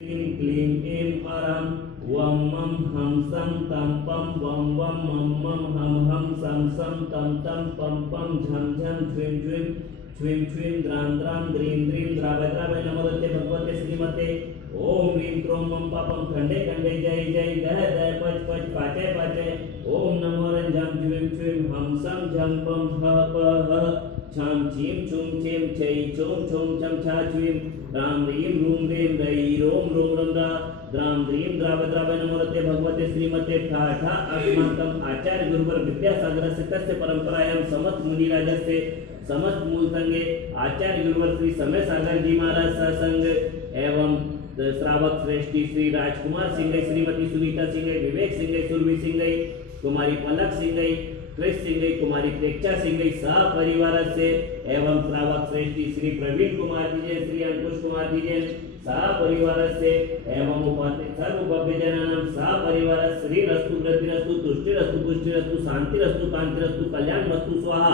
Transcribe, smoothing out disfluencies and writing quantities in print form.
क्लीं क्लीं ऐं परं वं मं हं सं तं पं वं वं मं मं हं हं सं सं तं तं पं पं झं झं झ्वीं झ्वीं छ्वीं छ्वीं द्रां द्रां द्रीं द्रीं द्रावय द्रावय नमोते भगवते श्रीमते ओम ह्रीं क्रों मं पापं खंडे खंडे जय जय दह दह पच पच पाचय पाचय ओम नमो रंजं ज्वीं छ्वीं हं सं झं पं ह प ह छां छीं छुं छीं छै छुं छुं छं छा छ्वीं रां ह्रीं रूं ह्रीं रै रों रों रं रा द्रां द्रीं द्राव द्रावय नमोते भगवते श्रीमते ठा ठा अस्माकम् आचार्य गुरुवर विद्यासागरस्य तस्य परंपरायां समस्त मुनिराजस्य समस्त मूल संगे आचार्य गुरुवर श्री समय सागर जी महाराज सत्संग एवं श्रावक श्रेष्ठी श्री राजकुमार सिंह श्रीमती सुनीता सिंह विवेक सिंह सुरभि सिंह कुमारी पलक सिंह कृष्ण सिंह कुमारी प्रेक्षा सिंह सह परिवार से एवं श्रावक श्रेष्ठी श्री प्रवीण कुमार जी जैन श्री अंकुश कुमार जी जैन सह परिवार से एवं उपस्थित सर्व भव्य जनानां सह परिवार श्री रस्तु वृद्धिरस्तु तुष्टिरस्तु पुष्टिरस्तु शांतिरस्तु कांतिरस्तु कल्याणमस्तु स्वाहा।